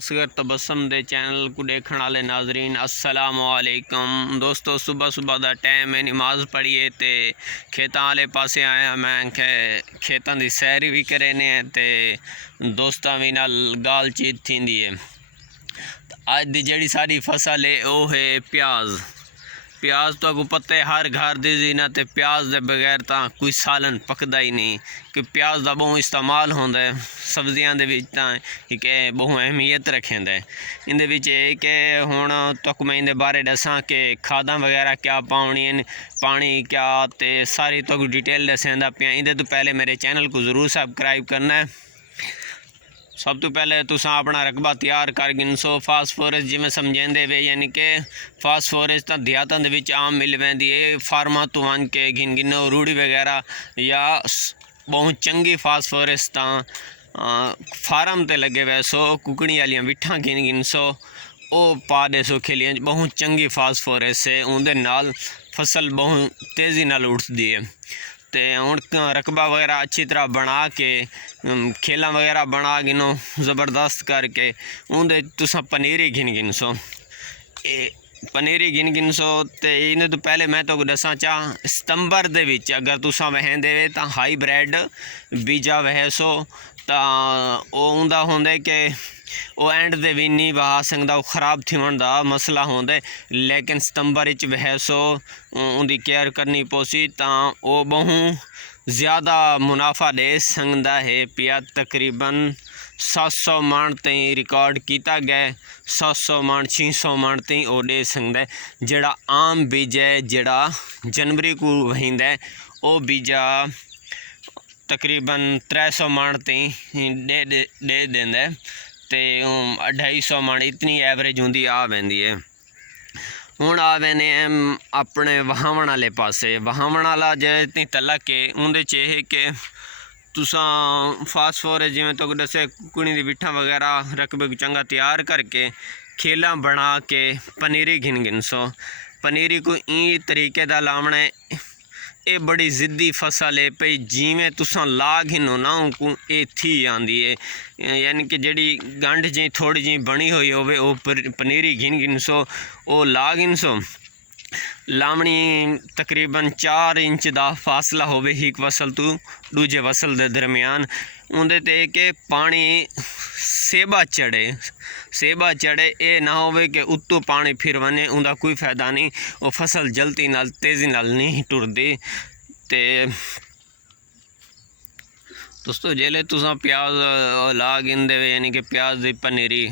असगर तबसम दे channel को देखने वाले नाजरीन अस्सलाम वालेकुम। दोस्तों सुबह सुबह का टाइम है, नमाज पढ़िए तो खेतों वाले पासे आया। मैं खेतों की सैर भी करेने ते दोस्तों भी नाल गाल चीत थी है। अज की जी सारी फसल है वह है प्याज। प्याज तो आपको पता है हर घर की जीना, तो प्याज के बगैर तो कोई सालन पकता ही नहीं कि प्याज का बहुत इस्तेमाल होता है सब्जियां के बहुत अहमियत रखेंदा है। इंदे कि हुण तक मैं इंदे बारे दसा कि खादा वगैरह क्या पाउणियां, पानी क्या, तो सारी तक डिटेल दसेंदा पिया। इंदे तो पहले मेरे चैनल को ज़रूर सब्सक्राइब करना है। सब तो पहले तुसा अपना रकबा तैयार कर गिनसो। फास्फोरस जिमें समझेंदे वे, यानी कि फास्फोरस तो देहातों के आम मिल पैंदी है। फार्मा तो वन के गिन गिनो रूढ़ी वगैरह या बहुत चंगी फास्फोरस तो फार्म ते लगे वैसो कुकड़ी वालियां बिठा गिन गिनसो ओ पा दे सो खेलियां। बहुत चंगी फास्फोरस है, उनके नाल फसल बहुत तेज़ी नाल उठती है। तो हूँ रकबा वगैरह अच्छी तरह बना के खेला वगैरह बना गिनो ज़बरदस्त करके उनके तुसा पनीरी गिन सो। पनीरी गिन सो। तो इन्हें तो पहले मैं तो दसा चाह सितंबर दे विच अगर तुसा वहें दे तो हाईब्रिड बीजा वह सो तो उनका होंगे कि वो एंड दे भी नहीं बहा सकता, वो खराब थीवन का मसला होंगे। लेकिन सितंबर वह सो उनकी केयर करनी पोसी तो वो बहुत ज़्यादा मुनाफा दे सकता है पिया। तकरीबन 700 मण तीन रिकॉर्ड किया गया। 700 मण 600 मण तीन वो दे सकता है। जड़ा आम बीज है जड़ा जनवरी को वहींदा है वो बीजा तकरीबन 300 मण तीन दे देंदा है। तो 250 मण इतनी एवरेज होंगी आ पैंदी है। हूँ आ वेने अपने वहावन वाले पासे। वहावन वाला जो इतनी तलक है उनके च कि तुसा फास्फोरस जिमें तो दसे कुकड़ी की बिठा वगैरह रकबे को चंगा तैयार करके खेला बना के पनीरी गिन सो। पनीरी को ई तरीके का लावना है। ये बड़ी ज़िद्दी फसल है भई जिमें तुसा ला गिनो ना उनको ये थी आँदी है, यानी कि जड़ी गंढ जी थोड़ी जी बनी हुई होवे वो पनीरी गिन सो वो ला गिन सो। लावणी तकरीबन 4 इंच का फासला होवे एक फसल तो दूजे फसल के दरम्यान। उनके ते कि पानी सेबा चढ़े ये ना होवे कि उत्तों पानी फिर बने, उनका कोई फायदा नहीं। वो फसल जल्दी नाल तेज़ी नाल नहीं टुरदी। ते दोस्तों जेले तुसा प्याज ला गिनदे वे यानी कि प्याज की पनीरी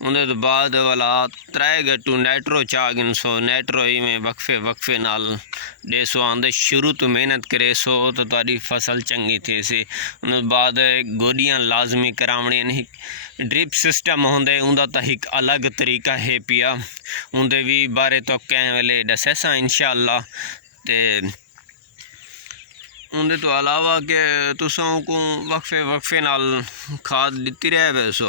उनके तो बाद वाला 3 गट्टू नाइट्रो चा गिन सो। नाइट्रो ही में वक्फे नाल दे सो आंदे शुरू तो मेहनत करे सो तो तारी फसल चंगी थी सी। उन बाद गोदियां लाजमी करावणियां नहीं। ड्रिप सिस्टम होंदे उनका तो एक अलग तरीका है पिया, उनके भी बारे तो कैं वेले दसेसा इंशाअल्लाह। ते उनके तो अलावा कि तुसा को वक्फे नाल खाद दिती रहे वैसो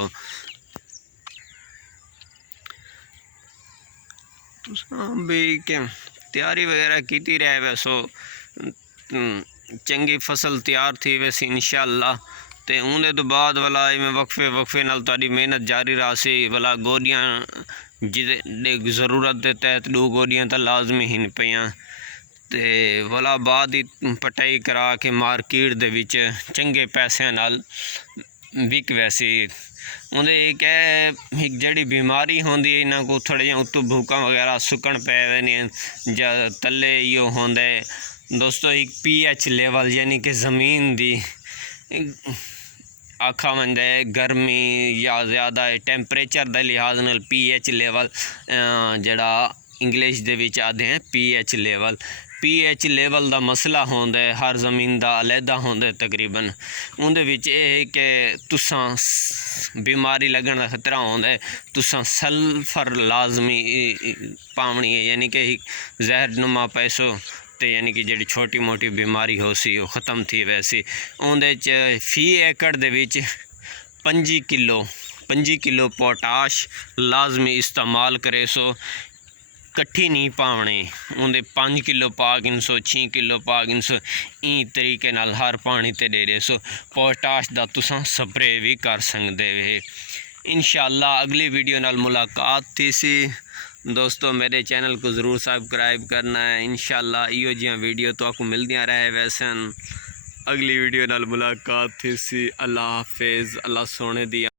तुसा भी कि तैयारी वगैरह की रहे वैसो चंगी फसल तैयार थी वैसी इंशाअल्लाह। तो उनके तो बाद वाला इवें वक्फे नाल तारी मेहनत जारी रही वाला गोदियां जिदे ज़रूरत के तहत 2 गोदियां तो लाजमी ही पियाँ। तो वाला बाद ही पटाई करा के मार्केट दे विच चंगे पैसों नाल विक वैसी। उनके एक एक जड़ी बीमारी होंदी इन्हों को थोड़े जिहा उत्तों भूखा वगैरह सुकन पै वेंदियां जा तले इो होंदा दोस्तों एक pH लेवल यानी कि ज़मीन दी आखा वंदा है गर्मी या ज़्यादा टैंपरेचर के लिहाज नाल pH लेवल जड़ा इंग्लिश दे विच आते हैं pH लेवल का मसला होंदा है। हर ज़मीन का अलहदा होंदा है तकरीबन। उनदे विच है कि तुसा बीमारी लगन का खतरा होंदा है, तुसा सल्फर लाजमी पावनी है यानी कि जहरनुमा पैसो तो यानी कि जी छोटी मोटी बीमारी हो सी वो ख़त्म थी वैसी। उनदे च फी एकड़ दे विच 25 किलो पोटाश लाजमी इस्तेमाल करे सो। कट्ठी नहीं पावने उनके 5 किलो पा गिन सो 6 किलो पा गिन सो ई तरीके नाल हर पानी ते दे सो। पोटाश का तुसा स्प्रे भी कर सकते वे। इंशाअल्लाह अगली वीडियो नाल मुलाकात थी सी। दोस्तों मेरे चैनल को ज़रूर सब्सक्राइब करना है। इंशाअल्लाह इहो जियां वीडियो तो आपको मिलदियां रहे वैसन। अगली वीडियो नाल मुलाकात थी सी। अल्लाह हाफिज़। अल्लाह सोने दिया